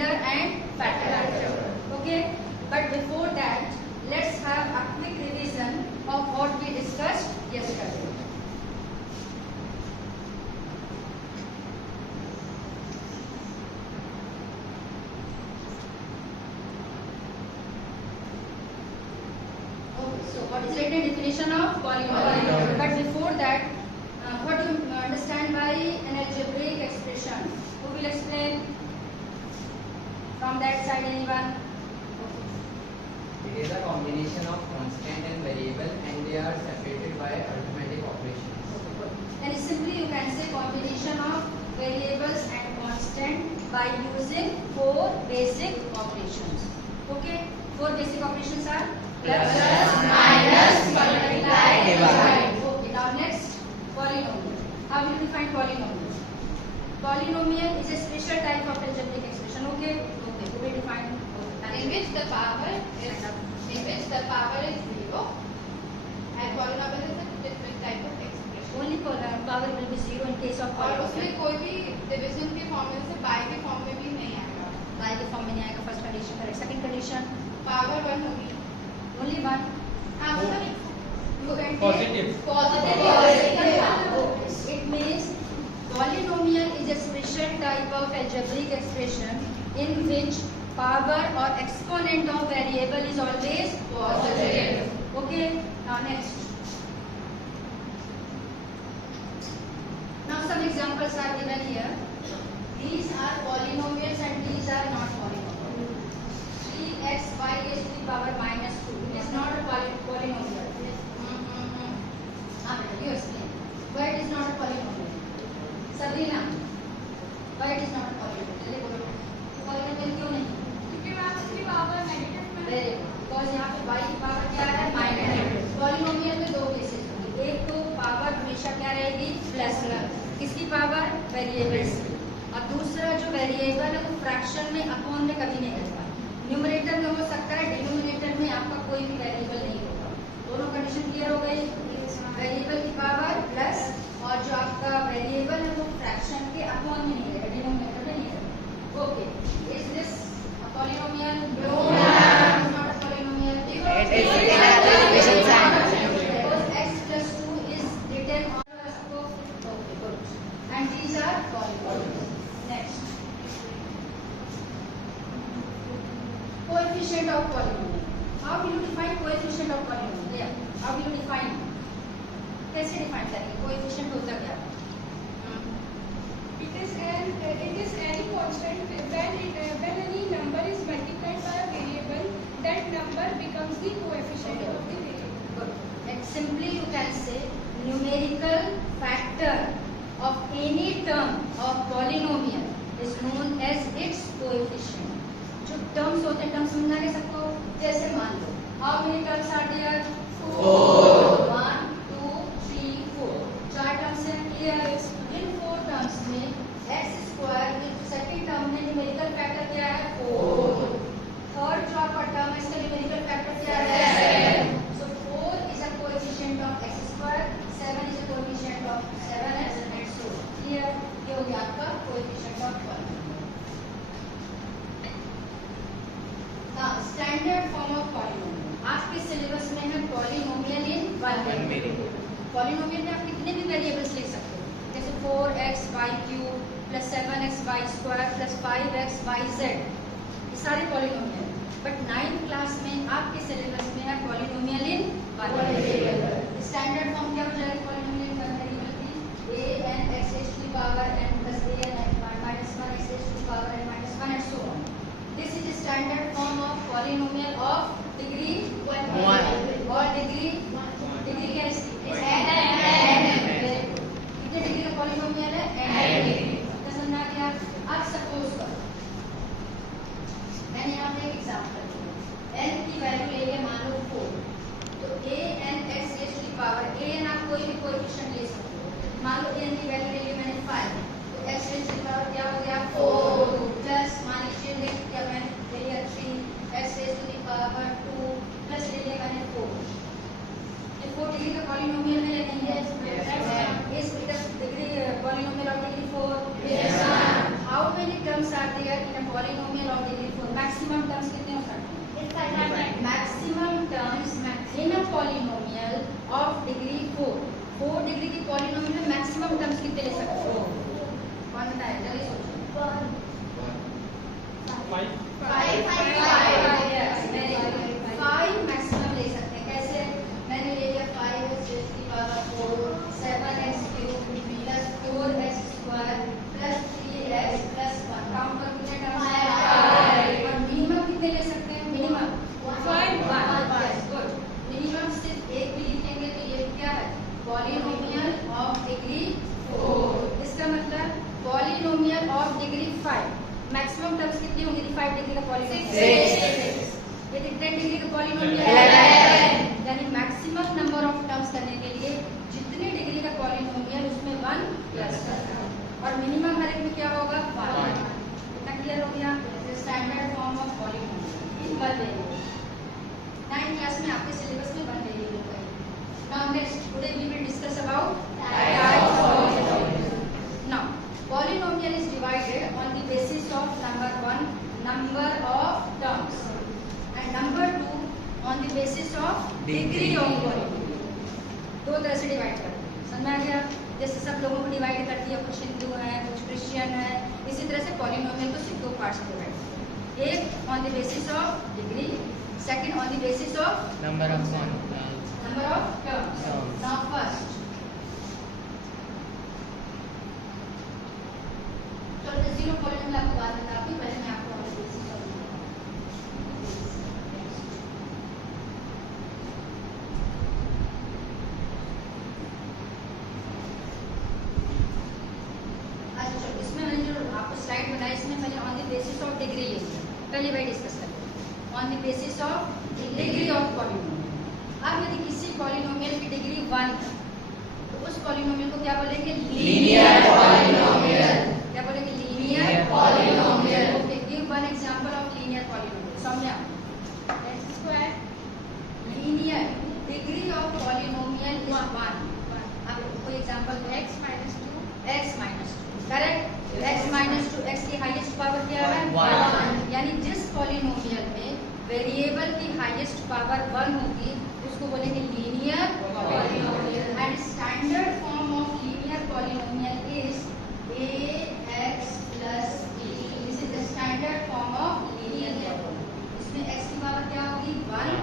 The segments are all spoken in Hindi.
remainder and factor. Okay, but before that, let's have a quick revision of what we discussed yesterday. So what is written definition of polynomial? But before that, what do you understand by an algebraic expression? Who will explain? From that side, anyone? It is a combination of constant and variable, and they are separated by arithmetic operations. And simply you can say combination of variables and constant by using 4 basic operations. Okay? 4 basic operations are Plus, minus, multiply, divide. Okay, now next, polynomial. How will you define polynomial? Polynomial is a special type of algebraic expression. Okay? Okay, who will define? In which the power is 0, and polynomial is a different type of expression. Only power will be 0 in case of और polynomial. उसमें कोई भी डिवीजन के फॉर्म में से बाय के फॉर्म में भी नहीं आएगा. बाय के फॉर्म में नहीं आएगा. First condition correct. Second condition power 1 होगी. ओनली 1. हाँ मतलब You can take Positive. positive. It means polynomial is a special type of algebraic expression in which power or exponent of variable is always Positive. Okay. Now next. Now some examples are given here. These are polynomials and these are not polynomials. 3xy is to the power minus 2. It is not a polynomial. You explain. Why it is not a polynomial? Sabrina, why it is not a polynomial? जल्दी बोलो. Polynomial क्यों नहीं? क्योंकि मैम इसकी पावर नेगेटिव में Very good. Because यहाँ पे y की पावर क्या है? माइनस. पॉलिनोमियल में 2 केसेस होंगे. एक तो पावर हमेशा क्या रहेगी? प्लस. किसकी पावर? वेरिएबल्स की. और दूसरा जो वेरिएबल है वो फ्रैक्शन में अपॉन में कभी नहीं रहता. न्यूमरेटर में हो सकता है, डिनोमिनेटर में आपका कोई भी वेरिएबल नहीं होगा. दोनों कंडीशन क्लियर हो गई. वेरिएबल की पावर प्लस और जो आपका वेरिएबल है वो फ्रैक्शन के अपॉन में नहीं रहेगा, डिनोमिनेटर में नहीं रहेगा. Okay. Is this a polynomial? No. It's not a polynomial. It is in a division sign. Because x plus 2 is written on the scope. Okay, good. And these are polynomials. Next. Coefficient of polynomial. How will you define coefficient of polynomial? Yeah. How will you define? कैसे डिफाइन करेंगे? कोएफिशिएंट होता क्या है? It is any constant when any number is multiplied by a variable, that number becomes the coefficient of the variable. Good. And simply you can say numerical factor of any term of polynomial is known as its coefficient. जो terms होते हैं, terms समझना है सबको. जैसे मान लो, how many terms are there? 4. 1, 2, 3, 4. 4 terms हैं. Clear? इन 4 terms में x square में सेकंड टर्म में न्यूमेरिकल फैक्टर क्या है? 4. थर्ड जो आपका टर्म है इसका न्यूमेरिकल फैक्टर क्या है? 7. So 4 is a coefficient of x square, 7 is a coefficient of 7x and so on. Clear? ये हो गया आपका coefficient of polynomial. Now standard form of polynomial. आपके सिलेबस में है polynomial in one variable. Polynomial में आप कितने भी वेरिएबल्स ले सकते हो. जैसे 4xy cube plus 7xy square plus 5xyz. ये सारे पॉलिनोमियल हैं. बट 9th क्लास में आपके सिलेबस में है polynomial in one variable. Standard form क्या हो जाएगी पॉलिनोमियल इन वन वेरिएबल की? an x raised to the power n plus an minus 1 x raised to the power n minus 1 and so on. This is the standard form of polynomial of degree 1 or degree क्या है इसकी? कितने डिग्री का पॉलिनोमियल है? n. समझना क्या? अब सपोज करो मैंने यहाँ पे एक एग्जांपल दिया. n की वैल्यू ले लिया मान लो 4. तो an x raised to the power an आप कोई भी कोएफिशिएंट ले सकते हो. मान लो n की वैल्यू ले ली मैंने 5. तो x raised to the power क्या हो गया? 4 plus आती है in a polynomial of degree 4 maximum terms कितने हो सकते हैं maximum terms in a polynomial of degree 4 degree की पॉलिनोमियल में मैक्सिमम टर्म्स कितने ले सकते हो कौन बताए जल्दी सोचिए 5 मैक्सिमम ले सकते हैं कैसे मैंने ले लिया 5x की power 4 7x cube plus 4x square plus 3x plus 1 count कर कितने टर्म्स आए और मिनिमम कितने ले सकते हैं मिनिमम 1 गुड मिनिमम सिर्फ एक भी लिखेंगे तो ये क्या है पॉलिनोमियल ऑफ डिग्री 4 इसका मतलब polynomial of degree 5 maximum terms कितनी होंगी 5 डिग्री का पॉलिनोमियल ये 10 डिग्री का पॉलिनोमियल 11 यानी मैक्सिमम नंबर ऑफ टर्म्स करने के लिए जितने डिग्री का पॉलिनोमियल उसमें 1 प्लस करना और मिनिमम हर एक में क्या होगा 1 इतना क्लियर हो गया standard form of polynomial in 1 variable 9th class में आपके सिलेबस में 1 वेरिएबल का है now next today we will discuss about types of polynomial now polynomial is divided on the basis of number 1 number of terms and number 2 on the basis of degree of polynomial दो तरह से डिवाइड करते हैं समझ में आ गया जैसे सब लोगों को डिवाइड करती है कुछ हिंदू है कुछ क्रिश्चियन है इसी तरह से पॉलिनोमियल को सिर्फ दो पार्ट्स में डिवाइड करते हैं एक on the basis of degree second on the basis of Number of terms now first तो जीरो पॉलिनोमियल आपको बात बताती हूँ पहले मैं आपको और बेसिस अच्छा इसमें मैंने जो आपको स्लाइड बनाई इसमें मैंने on the basis of degree पहले वही डिस्कस करते हैं on the basis of degree of polynomial अब यदि किसी पॉलिनोमियल की डिग्री 1 तो उस पॉलिनोमियल को क्या बोलेंगे लीनियर पॉलिनोमियल क्या बोलेंगे linear polynomial okay give one example of linear polynomial Saumya x square linear degree of polynomial is 1 अब कोई एग्जांपल दो x - 2 करेक्ट x - 2 x की हाईएस्ट पावर क्या है 1 यानी जिस पॉलिनोमियल में वेरिएबल की हाईएस्ट पावर 1 होगी उसको बोलेंगे linear polynomial and standard form of linear polynomial is ax plus b this is the standard form of linear polynomial इसमें x की पावर क्या होगी 1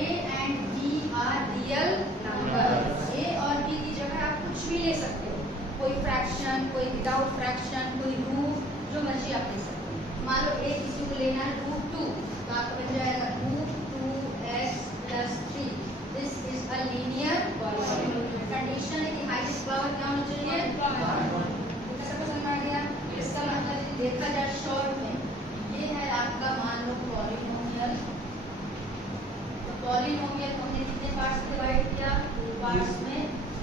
a and b are real numbers a और b की जगह आप कुछ भी ले सकते हो कोई फ्रैक्शन कोई विदाउट फ्रैक्शन कोई रूट जो मर्जी आप ले सकते हो मान लो a किसी को लेना है √2 तो आपको बन जाएगा √2x plus 3 this is a linear polynomial condition है कि हाईएस्ट पावर क्या होनी चाहिए 1 समझ आ गया इसका मतलब देखा जाए शॉर्ट में ये है आपका मान लो पॉलिनोमियल तो पॉलिनोमियल को हमने कितने पार्ट्स में डिवाइड किया दो पार्ट्स में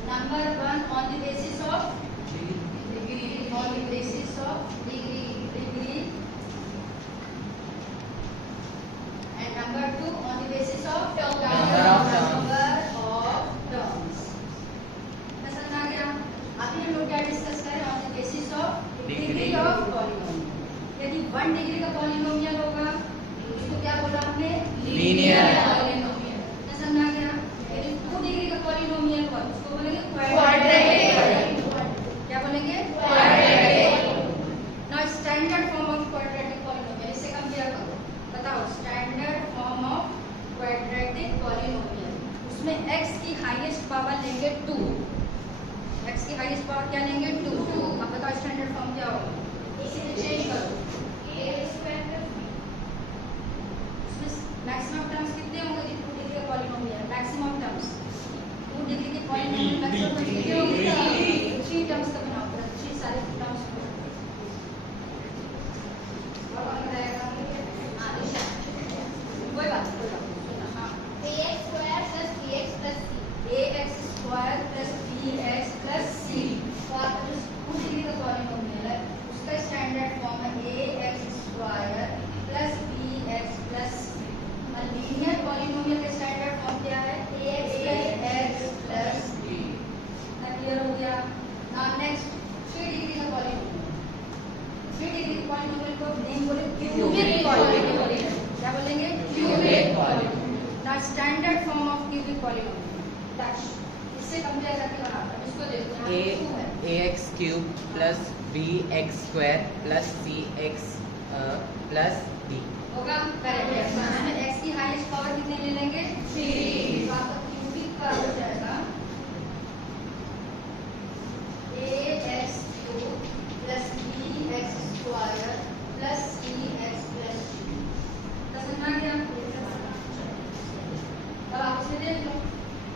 number 1 on the basis of degree on the basis of degree and number 2 on the basis of number of terms समझ आ गया अभी हम लोग क्या डिस्कस करें on the basis of degree of polynomial यदि 1 डिग्री का पॉलिनोमियल होगा उसको क्या बोला हमने लीनियर पॉलिनोमियल समझ आ गया यदि 2 डिग्री का पॉलिनोमियल होगा उसको बोलेंगे क्वाड्रेटिक क्या बोलेंगे quadratic now standard form of quadratic polynomial इससे कंपेयर करो बताओ standard form of quadratic polynomial उसमें x की हाईएस्ट पावर लेंगे 2 x की हाईएस्ट पावर क्या लेंगे 2 अब बताओ स्टैंडर्ड फॉर्म क्या होगा इसे चेंज करो a स्क्वायर उसमें मैक्सिमम टर्म्स कितने होंगे क्यूबिक पॉलिनोमियल। क्या बोलेंगे? Cubic polynomial. The standard form of cubic polynomial. इससे कंपेयर करके बनाता है, इसको देखो यहाँ है ax cube plus bx square plus cx plus d। होगा करेक्ट। इसमें x की हाईएस्ट पावर कितने ले लेंगे? 3। तो आपका क्यूबिक का हो जाएगा ax cube plus bx square plus cx plus d। समझ में आ गया? अब आप इसे देख लो।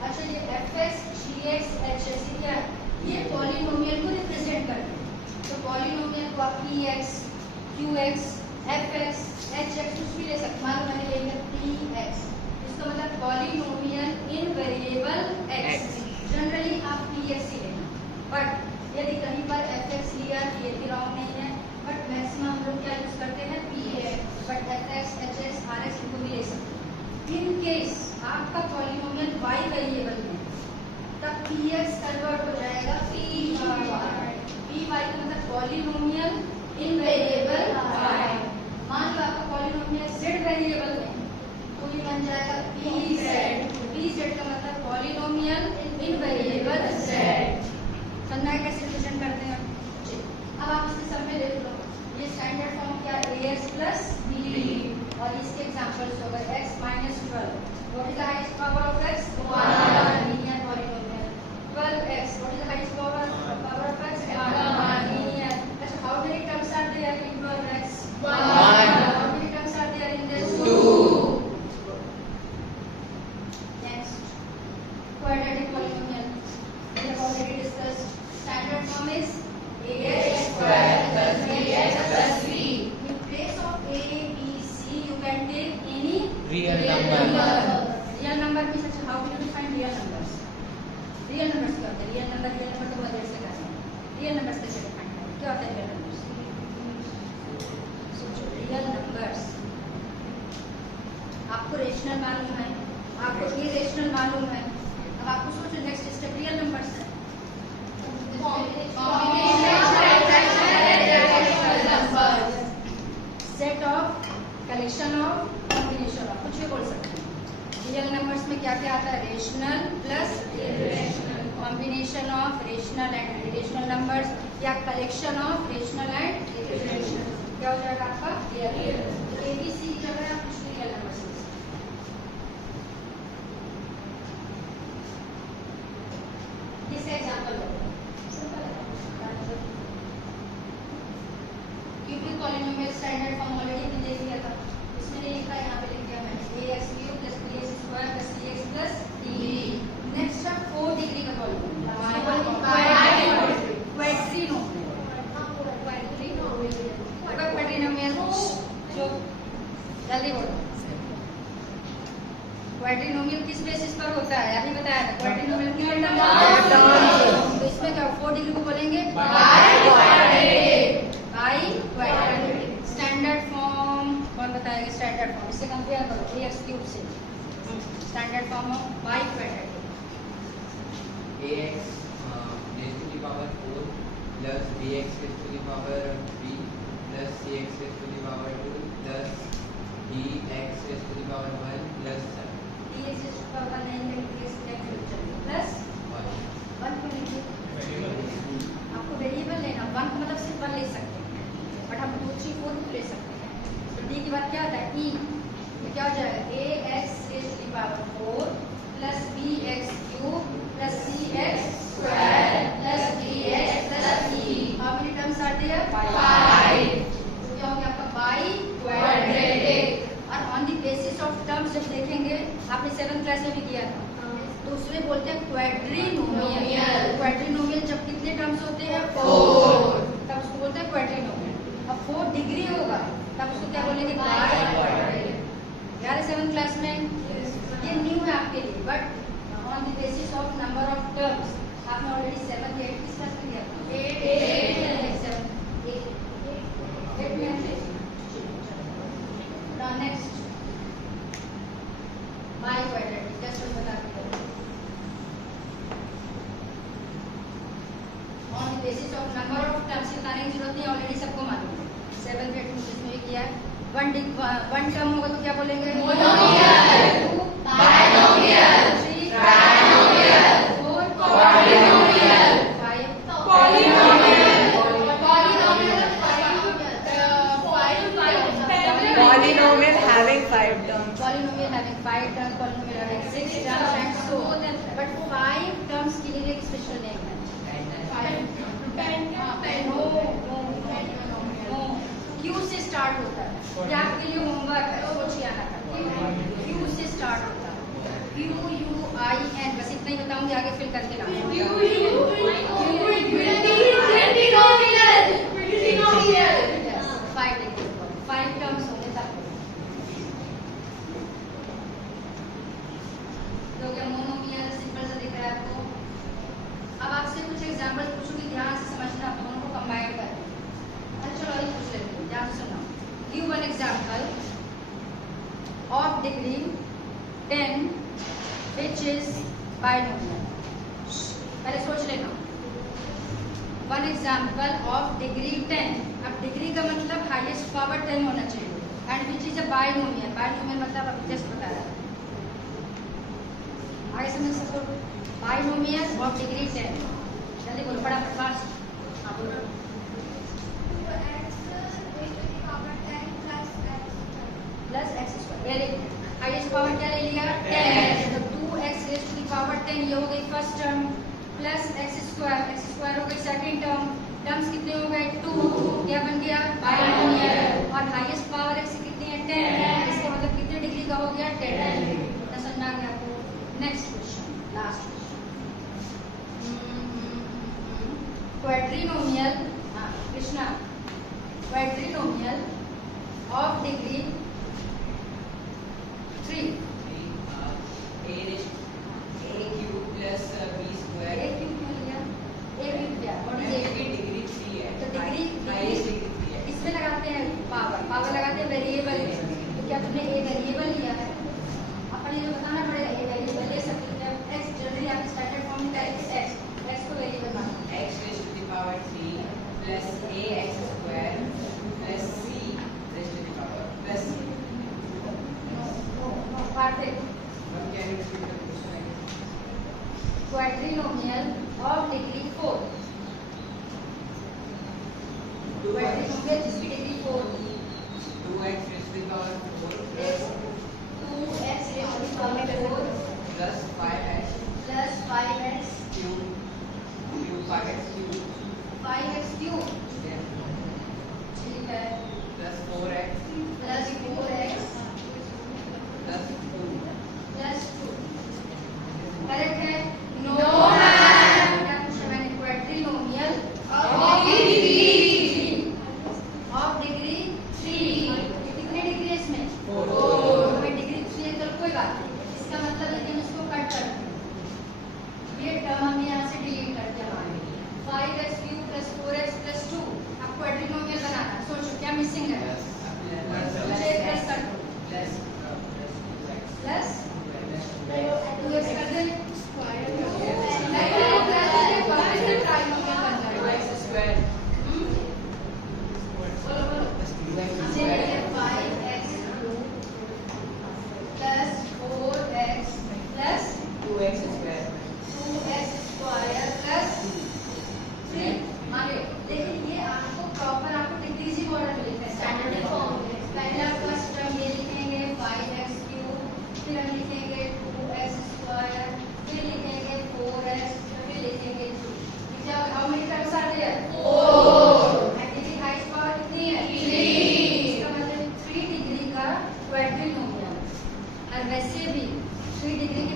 अच्छा ये fx gx hx क्या है? ये पॉलिनोमियल को रिप्रेजेंट करते हैं। तो पॉलिनोमियल को आप px qx fx hx कुछ भी ले सकते। मान लो मैंने ले लिया px, इसका मतलब पॉलिनोमियल इन वेरिएबल x। जनरली आप px ही लेना, बट यदि कहीं पर fx लिया ये भी रॉन्ग नहीं है, बट मैक्सिमम हम लोग क्या यूज करते हैं? px। But fx hx rx इनको भी ले सकते हैं। इन केस आपका पॉलिनोमियल y वेरिएबल में, तब px कन्वर्ट हो जाएगा py। py का मतलब पॉलिनोमियल इन वेरिएबल y। मान लो आपका पॉलिनोमियल z वेरिएबल में, तो ये बन जाएगा pz। pz का मतलब पॉलिनोमियल इन वेरिएबल z। समझना है कैसे रिप्रेजेंट करते हैं? अब आप इसके सब में देख लो, ये स्टैंडर्ड फॉर्म क्या है? ax plus b। और इसके एग्जांपल्स हो गए x minus 12। What is the highest power of x? 1। Linear polynomial. 12x, what is the highest power of x? 1। Linear. अच्छा, how many terms are there in 12x? 1। How many terms are there in this? 2। Next, quadratic polynomial. We have already discussed. Standard form is ax square plus bx plus c. In place of a, b, c, you can take any Real number. Real number means अच्छा, how will you define real numbers? Real numbers क्या होते हैं? Real number तो बहुत देर से कर रहे हैं। Real numbers कैसे define करें? क्या होता है real numbers? Real numbers आपको रेशनल मालूम है, आपको इरेशनल मालूम है। अब आपको सोचो नेक्स्ट स्टेप रियल नंबर्स है। Set of, collection of, combination of, कुछ भी बोल सकते हैं। रियल नंबर्स में क्या क्या आता है? Rational plus irrational, combination of rational and irrational numbers, या collection of rational and irrational. क्या हो जाएगा आपका? रियल। एबीसी की जगह आप कुछ भी रियल नंबर्स ले सकते हैं। इसका एग्जांपल लो। Cubic polynomial standard form already हमने देख लिया था। इसमें नहीं लिखा, यहाँ पे लिख दिया मैंने ax cube plus bx square plus cx plus d। Next है 4 डिग्री का पॉलिनोमियल, क्वाड्रिनोमियल। जो जल्दी बोलो, क्वाड्रिनोमियल किस बेसिस पर होता है? अभी बताया था। क्वाड्रिनोमियल कितने टर्म? तो इसमें क्या 4 डिग्री को बोलेंगे बाय क्वाड्रेटिक। स्टैंडर्ड फॉर्म कौन बताएगा? स्टैंडर्ड फॉर्म इससे कंपेयर करो ax क्यूब से। Standard form of by quadratic ax raised to the power 4 plus bx raised to the power 3 plus cx raised to the power 2 plus dx raised to the power 1 plus 7 dx is to power 9 plus 1 को लीजिए। आपको वेरिएबल लेना, 1 का मतलब सिर्फ 1 ले सकते हैं, बट हम 2 3 4 भी ले सकते हैं। तो d के बाद क्या आता है? e। तो क्या हो जाएगा? ax raised to the power 4 plus bx cube plus cx square plus dx plus e। How many terms are there? 5। तो क्या हो गया आपका बाई क्वाड्रेटिक। और on the basis of terms जब देखेंगे, आपने 7th क्लास में भी किया था, तो उसमें बोलते हैं क्वाड्रिनोमियल। क्वाड्रिनोमियल जब कितने टर्म्स होते हैं? 4, तब उसको बोलते हैं क्वाड्रिनोमियल। अब 4 डिग्री होगा तब उसको क्या बोलेंगे? By quadratic. यार 7th क्लास में ये न्यू है आपके लिए, but on the basis of number of terms आपने ऑलरेडी 7th 8th किस क्लास में किया था? 8 में। नेक्स्ट बाई क्वाड्रेटिक कैसे बता के on the basis of number of terms बताने की जरूरत नहीं, ऑलरेडी सबको मालूम है। 7th 8th में जिसमें भी किया है। वन टर्म होगा तो क्या बोलेंगे? Monomial. Two Binomial. Three Trinomial. Four Polynomial. Five Polynomial having 5 terms. polynomial having 5 terms, polynomial having 6 terms, and so on. But 5 terms के लिए एक स्पेशल नेम है. No. Q से स्टार्ट होता है. ये आपके लिए होमवर्क है, सोच के आना करके. Q से स्टार्ट होता है. Q U I N, बस इतना ही बताऊंगी, आगे फिल करके लाऊंगी. Yes, 5 terms होंगे तब. तो क्या मोनोमियल सिंपल सा दिख रहा है आपको? अब आपसे कुछ एग्जांपल पूछूंगी, ध्यान से समझना, दोनों को कंबाइन करके. अच्छा चलो ये पूछ लेते हैं, ध्यान से सुनो. Give one example of degree 10 which is binomial. पहले सोच लेना. One example of degree 10. अब डिग्री का मतलब हाईएस्ट पावर 10 होना चाहिए. And which is a binomial. Binomial मतलब अभी जस्ट बताया. आगे समझ सको. Binomial of degree 10. जल्दी बोलो, फटाफट फास्ट. हाँ बोलो. Plus x square. Very good. Highest power क्या ले लिया? 10. तो 2x raise to the power 10 ये हो गई first term. Plus x square हो गई सेकंड टर्म. टर्म्स कितने हो गए? 2. क्या बन गया? बाइनोमियल. और हाईएस्ट पावर x कितनी है? 10. इसका मतलब कितने डिग्री का हो गया? 10. समझ आ गया आपको? Next question, last question. Quadrinomial. हाँ Krishna. Quadrinomial of degree 3. A cube plus B square. A क्यों लिया? A क्यों क्या? What is A? डिग्री 3 है. तो डिग्री हाईएस्ट डिग्री 3 है. इसमें लगाते हैं पावर लगाते हैं वेरिएबल में. तो क्या तुमने ए वेरिएबल लिया है? अपन ये बताना पड़ेगा ए वेरिएबल ले सकते हैं. एक्स जनरली आप स्टैंडर्ड फॉर्म में डायरेक्ट एक्स को वेरिएबल मानते हैं. X raised to the power 3 plus ax square plus c raised to the power plus c. Perfect. What can you repeat the question again? Quadrinomial of degree 4. Quadrinomial जिसकी degree 4. 2x raised to the power 4 X 2x raised to the power 4 plus 5x plus 5x cube 5x cube 5x cube. yeah, ठीक है. plus 4x Plus 4x plus 2. plus 2. Correct है? No, ma'am. क्या पूछा मैंने? क्वाड्रिनोमियल Of degree 3. कितने डिग्री है इसमें? 4. हमें डिग्री 3 है तो कोई बात नहीं. इसका मतलब है कि हम इसको कट कर दें. ये टर्म हमने यहाँ से डिलीट कर दिया. 5x cube plus 4x plus 2. अब क्वाड्रिनोमियल बनाना है. सोचो क्या मिसिंग है? मुझे प्लस कर दो. प्लस 2x कर दे.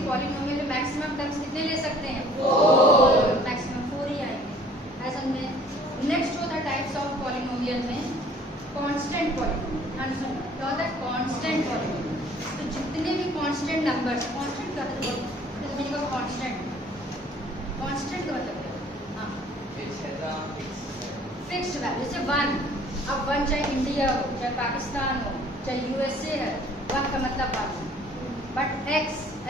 पॉलिनोमियल में मैक्सिमम टर्म्स कितने ले सकते हैं? 4. मैक्सिमम 4 ही आएंगे. ऐसा में नेक्स्ट होता है टाइप्स ऑफ पॉलिनोमियल में कांस्टेंट पॉलिनोमियल. ध्यान से सुनना. क्या होता है? Constant polynomial. तो जितने भी कांस्टेंट नंबर्स, कांस्टेंट क्या होता है? Meaning of constant. कांस्टेंट का मतलब क्या? हां, फिक्स्ड वैल्यू. जैसे 1. अब 1 चाहे इंडिया हो, चाहे पाकिस्तान हो, चाहे यूएसए है, 1 का मतलब 1. बट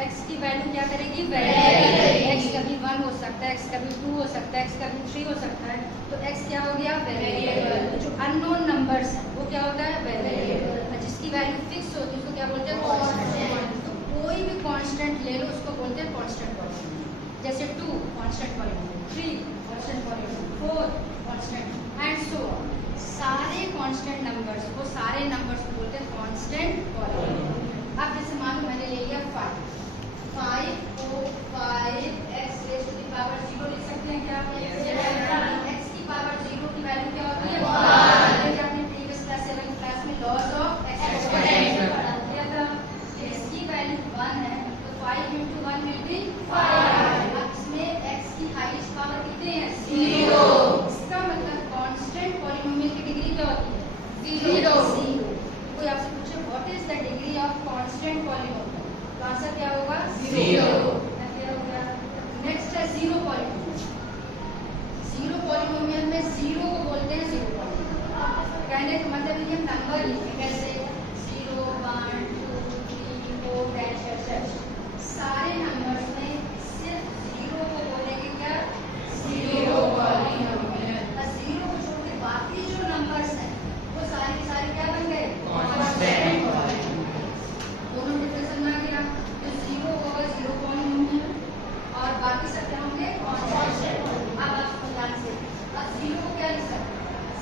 x की वैल्यू क्या करेगी? वेरिएबल. x कभी 1 हो सकता है, x कभी 2 हो सकता है, x कभी 3 हो सकता है. तो x क्या हो गया? वेरिएबल. जो अननोन नंबर्स हैं वो क्या होता है? Variable. Constant polynomial, 3 constant polynomial, 4 constant and so on. सारे कांस्टेंट नंबर्स को बोलते हैं कांस्टेंट पॉलिनोमियल। अब जैसे मान लो मैंने ले लिया 5 को 5x raise to the power 0 लिख सकते हैं क्या? x की पावर 0 की वैल्यू क्या होती है? 1। ये आपने प्रीवियस क्लास 7 क्लास में लॉज ऑफ एक्सपोनेंशियल पढ़ा दिया था। इसकी वैल्यू 1 है तो 5 into 1 will be 5। अब इसमें x की हाईएस्ट पावर कितनी है? 0। इसका मतलब कांस्टेंट पॉलिनोमियल की डिग्री क्या होती है? 0। कोई आपसे पूछे what is the degree of constant polynomial, तो आंसर क्या होगा? 0। नेक्स्ट है जीरो पॉलिनोमियल। जीरो पॉलिनोमियल में 0 को बोलते हैं जीरो पॉलिनोमियल। कहने का मतलब ये नंबर लिखे कैसे? 0 1 2 3 4 डैश डैश। सारे नंबर्स में सिर्फ 0 को बोलेंगे क्या? Zero polynomial. और 0 को छोड़ के बाकी जो नंबर्स हैं वो सारे के सारे क्या बन गए? Constant polynomial. दोनों डिफरेंस समझ आ गया? तो 0 होगा जीरो पॉलिनोमियल और बाकी सब क्या होंगे? कांस्टेंट। अब आप ध्यान से अब 0 को क्या लिख सकते हैं?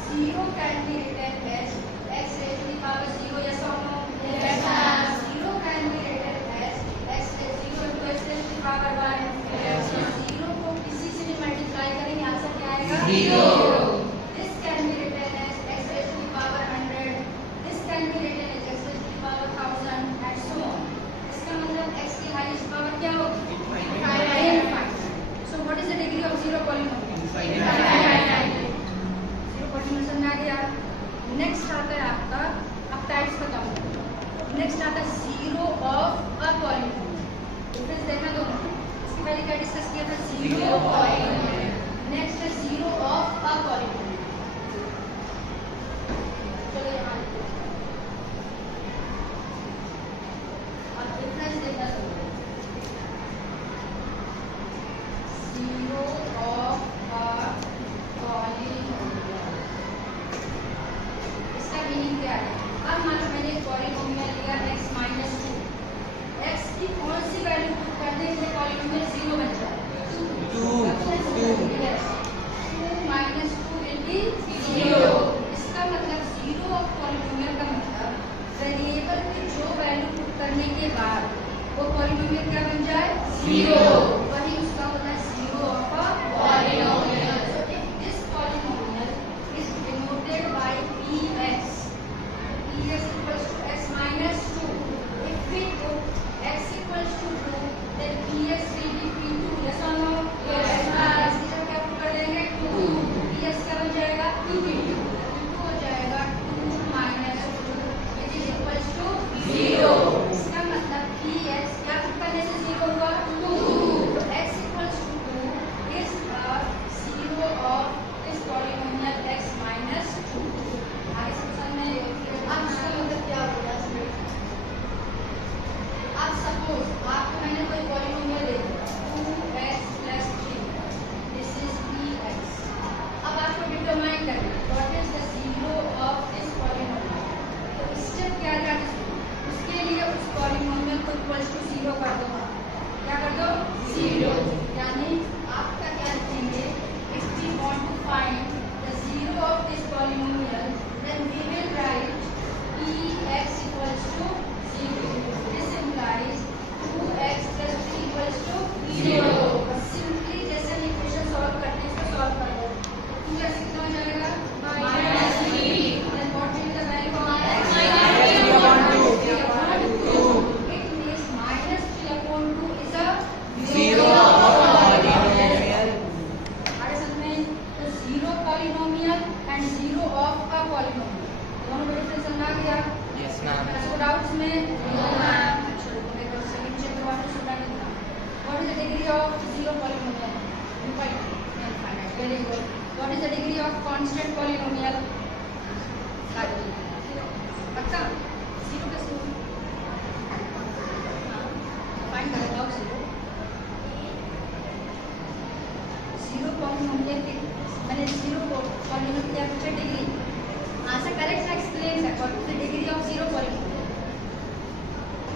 0 can be written as x raised to the power 0, yes or no? Yes ma'am. 0 can be written as x raised 0 into x raised to the power 1. Yes ma'am. 0 को किसी से भी मल्टीप्लाई करेंगे आंसर क्या आएगा? 0. This can be written as x raised to the power 100. This can be written as x raised to the power 1000 and so on. इसका मतलब x की हाईएस्ट पावर क्या होगी? Infinite. So what is the degree of zero polynomial? Infinite. Zero polynomial समझ आ गया? नेक्स्ट आता है आपका, अब टाइप्स बताऊँ। नेक्स्ट आता है zero of a polynomial. Difference देखना दोनों में। इसके पहले क्या डिस्कस किया था? Zero polynomial. नेक्स्ट है जीरो ऑफ अ पॉलिनोमियल। चलो यहाँ अब डिफरेंस देखना दोनों में। जीरो ऑफ अ पॉलिनोमियल, इसका मीनिंग क्या है? अब मान लो मैंने एक पॉलिनोमियल लिया x माइनस 2। x की कौन सी वैल्यू पुट कर दें कि पॉलिनोमियल 0 बन जाए? 2 माइनस 2 विल बी 0। इसका मतलब जीरो ऑफ पॉलिनोमियल का मतलब वेरिएबल की जो वैल्यू पुट करने के बाद वो पॉलिनोमियल क्या बन जाए? 0। वही उसका होता है zero of a polynomial. So if this polynomial is denoted by px, px equals to x minus 2. If we put x equals to 2, then px will be p2. Yes or no? Yes. x की जगह क्या पुट कर देंगे? 2. px क्या बन जाएगा? p2 हो जाएगा 2 minus 2 which is equals to 0। इसका मतलब px क्या पुट करने से 0 हुआ? 2। x equals to 2 is a zero of this polynomial x minus 2। आगे समझ में अब इसका मतलब क्या होगा? अब सपोज आपको मैंने कोई पॉलिनोमियल दे दिया 2x plus 3, this is px। अब आपको डिटरमाइन करना है what is the zero of this polynomial. तो स्टेप क्या है? उसके लिए उस पॉलिनोमियल को इक्वल्स टू 0 कर दो। क्या कर दो? 0। यानी आपका क्या लिखेंगे? If we want to find the zero of this polynomial then we will write px equals to 0। This implies 2x plus 3 equals to 0। Simply जैसे हम इक्वेशन सॉल्व करते हैं इसको सॉल्व कर दो। 2x कितना हो जाएगा? -3। then what will be the value of x? -3/2। It means -3/2 is a Zero polynomial. आगे समझ में? तो zero polynomial and zero of a polynomial दोनों में डिफरेंस समझ आ गया? Yes ma'am. ऐसे डाउट्स में? No ma'am. चलो देखो सेकंड चैप्टर वाला स्टूडेंट इतना what is the degree of zero polynomial? Infinite. Very good. What is the degree of constant polynomial? पक्का? जीरो का जीरो फाइंड करो लॉग जीरो। जीरो पॉलिनोमियल की मैंने जीरो पॉलिनोमियल की आपसे डिग्री आंसर करेक्ट है एक्सप्लेन है what is the degree of zero polynomial?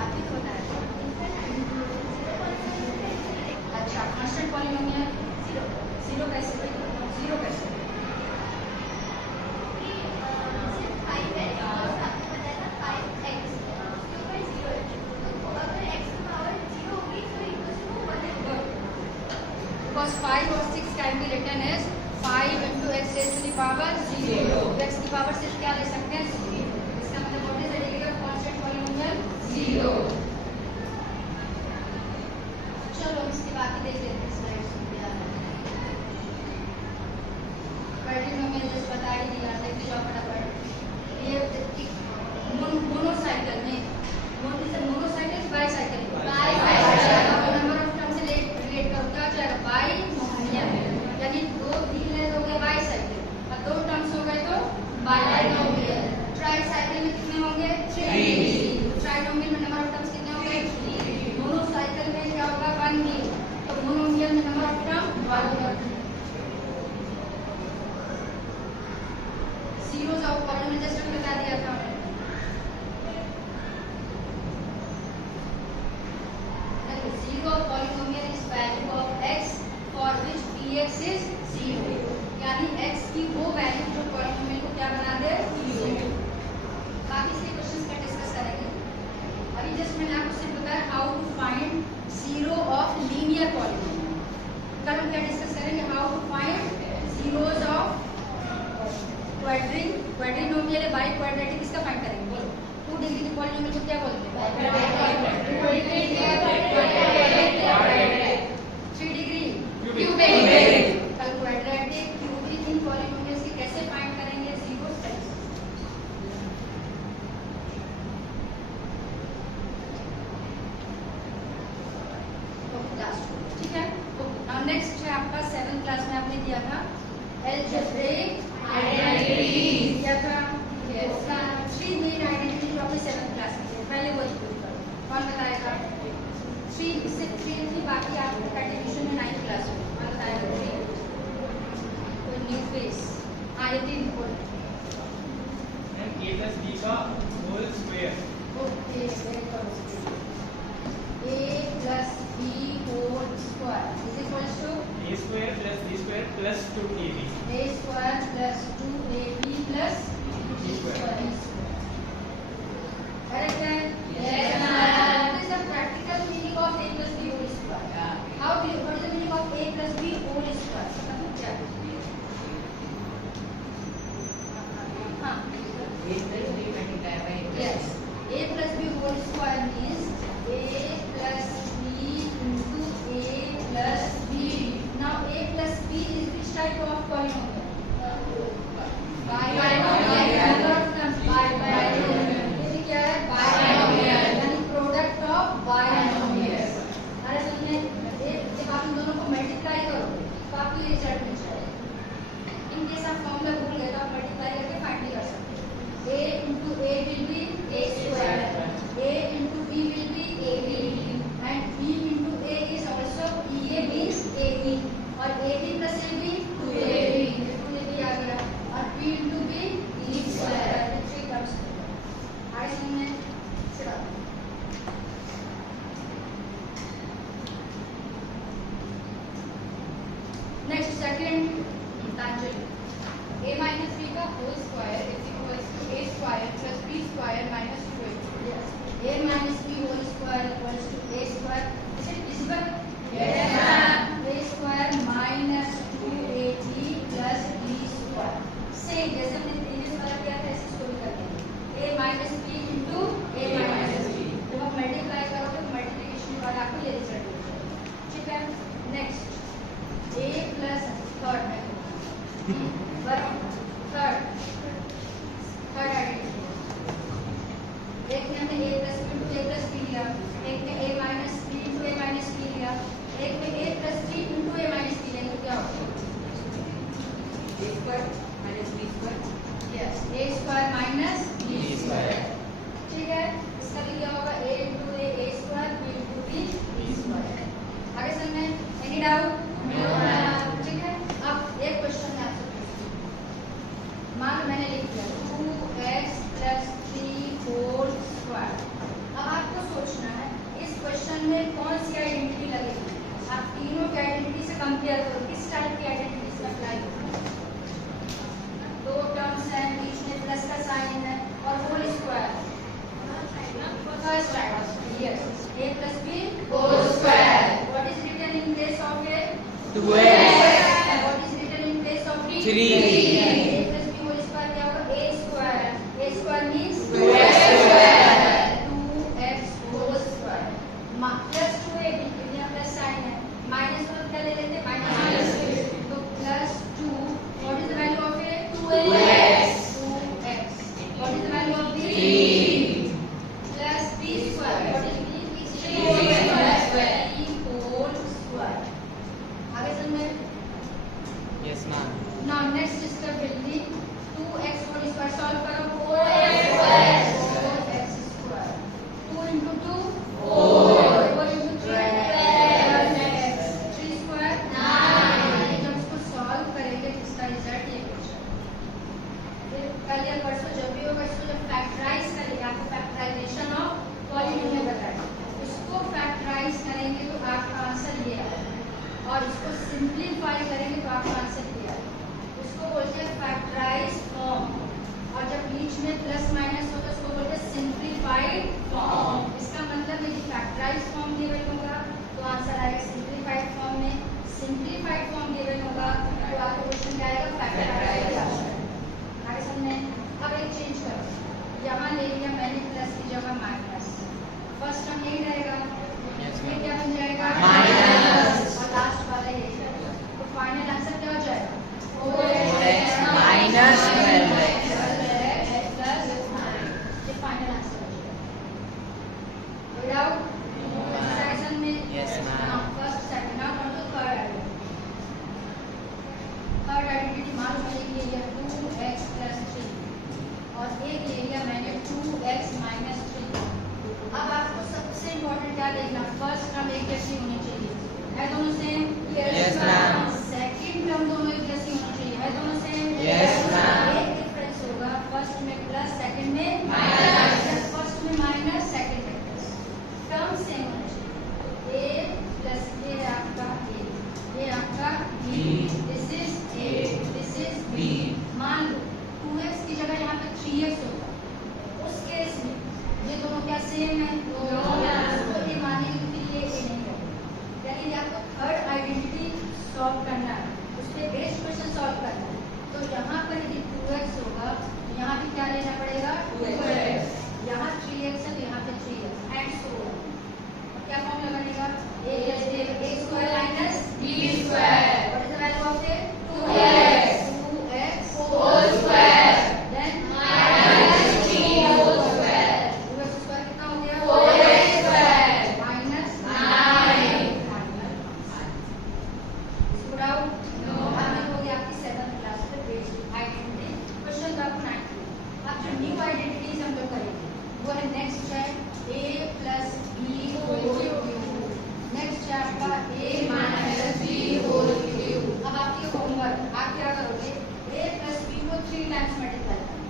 आपको तो बताया था। अच्छा constant polynomial because 5 or 6 can be written as 5 into x raised to the power 0. तो x की पावर सिर्फ क्या ले सकते हैं 0. इसका मतलब what is the degree of constant polynomial 0. चलो इसकी बाकी देख लेते हैं स्लाइड्स में. पॉलिनोमियल जस्ट बता ही दिया, देख लीजिए फटाफट. ये मोनोसाइकिल में मोनोसाइकिल बाईसाइकिल नंबर ऑफ टर्म से रिलेट करो क्या जाएगा बाइनोमियल, यानी 2 3 हो गए बाईसाइकिल और 2 टर्म्स हो गए तो बाइनोमियल. ट्राइसाइकिल में कितने होंगे 3. ट्राइनोमियल में नंबर ऑफ टर्म्स कितने होंगे 3. मोनोसाइकिल में क्या होगा 1 भी. तो मोनोमियल में number of term 1. Zeros of polynomial just बता दिया था. Zero polynomial is value of x for which px is 0. यानी x की वो वैल्यू जो पॉलिनोमियल को क्या बना दे 0. बाकी इसके क्वेश्चंस का डिस्कस करेंगे. अभी जस्ट मैंने आपको सिर्फ बताया how to find zero of linear polynomial. कल हम क्या डिस्कस करेंगे how to find zeros of quadrinomial है बाई क्वाड्रेटिक. इसका फाइंड करेंगे. बोलो 2 डिग्री के पॉलिनोमियल को क्या बोलते हैं 3 डिग्री क्यूबिक. कल क्वाड्रेटिक क्यूबिक इन पॉलिनोमियल्स की कैसे फाइंड करेंगे जीरो स्टेप्स. ठीक है. तो नेक्स्ट है आपका 7th क्लास में आपने दिया था अलजेब्रिक आइडेंटिटी. क्या था 3 मेन आइडेंटिटी जो आपने 7th क्लास में दी. पहले वो यूज करो. कौन बताएगा 3 इससे 3 थी बाकी आपको कंटिन्यूशन में 9th क्लास में कौन बताएगा 3 तो न्यू फेस. हाँ ये 3 बोल a plus b का whole square. Okay a plus b whole square is equals to a square plus b square plus 2ab. a square plus 2ab plus b square. Correct है? Yes ma'am. What is the practical meaning of a plus b whole square? How do you, what is the meaning of a plus b whole square? मतलब क्या? हाँ. Yes. A plus b whole square means a plus b into a plus b. Now a plus b is which type of polynomial? Binomial. Number of terms binomial. ये क्या है? Binomial. यानी product of binomials. अरे सुनिए, जब आप इन दोनों को मल्टीप्लाई करोगे तो आपको ये रिजल्ट मिल जाएगा. इन केस आप फॉर्मूला भूल गए तो आप मल्टीप्लाई करके फाइंड भी कर सकते हैं. a into a will be a square. a into b will be ab. And b into a is also ea means ab. और ab plus ab 2ab. 2ab आ गया. और b into b b square. 3 terms. आगे सुनिए. चलो. Next second tangent. a minus b का whole square is equals to a square plus b square minus 2ab. Yes. a minus b whole square equals to a square. Is it visible? Yes, ma'am. a square minus 2ab plus b square. Same जैसे हमने प्रीवियस वाला किया था ऐसे इसको भी करते हैं. a minus b into a minus b. जब आप मल्टीप्लाई करोगे तो मल्टीप्लिकेशन के बाद आपको ये रिजल्ट मिलेगा. ठीक है. नेक्स्ट a plus थर्ड है थर्ड आइडेंटिटी. एक में हमने a plus b into a plus b लिया. एक में a minus b into a minus b लिया. एक में a plus b into a minus b लेंगे तो क्या होगा? a square minus b square. Yes, a square minus b square. ठीक है. इसका भी क्या होगा a into a square b into b square. आगे समझ में? Any doubt? No ma'am. ठीक है. अब एक क्वेश्चन है आपसे. मान मैंने लिख दिया 2x plus 3 whole square. अब आपको सोचना है इस क्वेश्चन में कौन सी आइडेंटिटी लगेगी. आप तीनों की आइडेंटिटी से कंपेयर करो. किस टाइप की आइडेंटिटी से अप्लाई करो. दो टर्म्स हैं, बीच में प्लस का साइन है और whole square. First type. Yes. a plus b whole square. What is written in place of a 2x. What is written in place of 3? 3. A plus b whole square क्या होगा? A square. A square means 2x square. 2x whole square. Plus 2ab यहाँ प्लस साइन है. माइनस को क्या ले लेते हैं? माइनस. तो plus 2. What is the value of a? 2x. 2x. What is the value of b? 3. Plus b square. What is b? 3 whole square. square. 3 whole square. आगे समझ में? Yes ma'am. Now next step will be 2x whole square. Solve करो. 4x square. 4x square. 2 into 2 4. 4 into 3 12x. 3 square 9. जब इसको solve करेंगे तो इसका रिजल्ट ये बचेगा. फिर कल या परसों जब भी होगा इसको जब फैक्टराइज करेंगे, आपको फैक्टराइजेशन ऑफ पॉलिनोमियल बताएंगे. इसको फैक्टराइज करेंगे तो आपका आंसर ये आएगा और इसको सिंप्लीफाई करेंगे तो आपका आंसर ये आएगा. उसको बोलते हैं फैक्टराइज फॉर्म. और जब बीच में प्लस माइनस होता है उसको बोलते हैं सिंप्लीफाइड फॉर्म. इसका मतलब है कि फैक्टराइज फॉर्म गिवन होगा तो आंसर आएगा सिंप्लीफाइड फॉर्म में. सिंप्लीफाइड फॉर्म गिवन होगा तो आपका क्वेश्चन क्या आएगा? फैक्टराइज. आगे समझे? अब एक चेंज करो. यहाँ ले लिया मैंने प्लस की जगह माइनस. फर्स्ट टर्म यही रहेगा. ये क्या बन जाएगा? माइनस. और लास्ट वाला यही रहेगा. तो फाइनल आंसर क्या हो जाएगा? 4x minus 12x. ये फाइनल आंसर हो जाएगा. कोई डाउट? सेक्शन में Yes, ma'am. First second now come to third identity. Third identity मान लो ये लिया 2x plus 3 और एक ले लिया मैंने 2x minus 3. अब आपको सबसे इम्पोर्टेंट क्या देखना? फर्स्ट टर्म एक जैसी होनी चाहिए. है दोनों same? Yes, ma'am. Second term दोनों एक जैसी होनी चाहिए. है दोनों सेम? Yes, ma'am. एक डिफरेंस होगा. फर्स्ट में प्लस, सेकंड में Minus. फर्स्ट में माइनस, सेकंड में प्लस. टर्म सेम होना चाहिए. a प्लस ये आपका a, ये आपका b. This is a, this is b. मान लो 2x की जगह यहाँ पे 3x होगा. उस केस में ये दोनों क्या सेम है? तो ये मानेंगे कि ये a नहीं होगा. यानी आपको थर्ड आइडेंटिटी सॉल्व करना है. उस पे बेस्ड क्वेश्चन सॉल्व करना है. तो यहाँ पर यदि 2x होगा तो यहाँ भी क्या लेना पड़ेगा? 2x. यहाँ 3x है तो यहाँ पे 3x एंड सो ऑन. क्या फॉर्मूला बनेगा? a square minus b square. What is the value of a? 2x. 2x Whole square. Then Minus 3 whole square. 2x square कितना हो गया? 4x square. माइनस 9. इसको डाउट? अभी हो गया आपकी 7th क्लास में बेस्ड आइडेंटिटी. क्वेश्चन का 9. अब जो न्यू आइडेंटिटीज हम लोग करेंगे वो है नेक्स्ट है a plus b whole cube. Next है आपका a minus b whole cube. अब आपकी होमवर्क आप क्या करोगे? a plus b को 3 टाइम्स मल्टीप्लाई करोगे.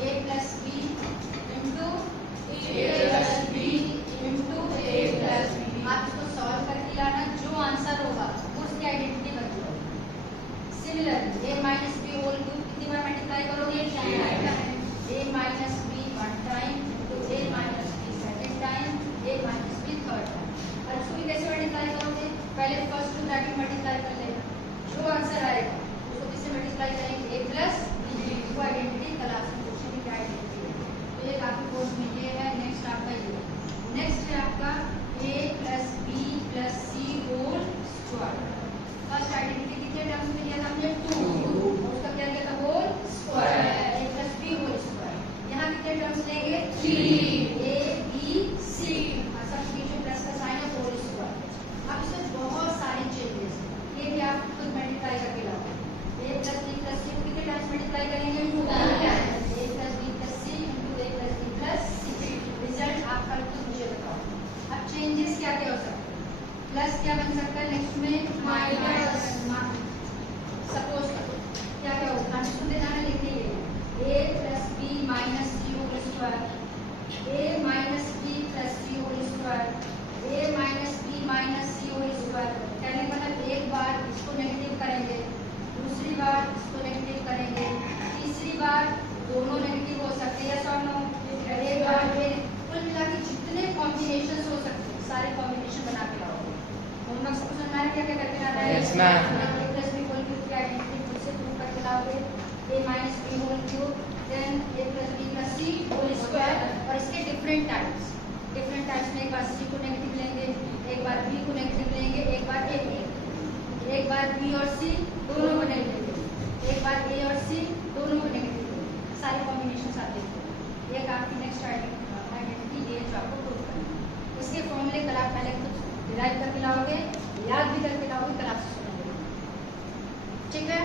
a plus b into a plus b into a plus b. आप इसको सॉल्व करके लाना. जो आंसर होगा उसकी आइडेंटिटी बन जाएगी. Similarly a minus b whole cube कितनी बार मल्टीप्लाई करोगे? a minus b one time to a minus b second time, a minus b third time. और इसको भी कैसे मल्टीप्लाई करोगे? पहले फर्स्ट टू ब्रैकेट मल्टीप्लाई कर लेना. जो आंसर आएगा उसको किससे मल्टीप्लाई करेंगे? a plus b. वो आइडेंटिटी क्लास में क्वेश्चन की आइडेंटिटी है. तो ये काफी कोर्स में ये है. नेक्स्ट आपका ये. नेक्स्ट है आपका a plus b plus c whole square. First identity कितने टर्म्स में लिया था हमने? 2. उसका क्या लिया था? Whole square. a plus b whole square. यहाँ कितने टर्म्स लेंगे? 3. a b c. और सब बीच में प्लस का साइन है. Whole square. अब इसमें बहुत सारे चेंजेस. ये भी आप खुद मल्टीप्लाई करके लाओ. a plus b plus c को कितने टाइम्स मल्टीप्लाई करेंगे? 2 times. a plus b plus c into a plus b plus c. Result आप कल खुद मुझे बताओ. अब चेंजेस क्या क्या हो सकते हैं? प्लस क्या बन सकता है? नेक्स्ट में माइनस. सपोज करो क्या क्या होगा? हम इसको देना लिखते हैं a plus b minus c whole square, a minus b plus c whole square, a minus b minus c whole square. कहने का मतलब एक बार इसको नेगेटिव करेंगे, दूसरी बार इसको नेगेटिव करेंगे, तीसरी बार दोनों नेगेटिव हो सकते हैं. यस और नो? एक बार फिर कुल मिला के जितने कॉम्बिनेशन हो सकते हैं सारे कॉम्बिनेशन बना के लाओगे. होमवर्क को समझना है क्या क्या करके लाना है? Yes, ma'am. A plus B whole cube की आइडेंटिटी खुद से प्रूव करके लाओगे. A minus B whole cube, then A plus B plus C whole square. और इसके डिफरेंट टाइप्स में एक बार C को नेगेटिव लेंगे, एक बार B को नेगेटिव लेंगे, एक बार A को लेंगे. एक बार B और C दोनों को नेगेटिव लेंगे, एक बार A और C दोनों को नेगेटिव लेंगे. सारे कॉम्बिनेशन आते हैं. एक आपकी नेक्स्ट आइडेंटिटी ये जो आपको प्रूव करना है. इसके फॉर्मूले कल आप पहले कुछ डिराइव करके लाओगे, याद भी करके लाओगे, कल आपसे सुनेंगे. ठीक है.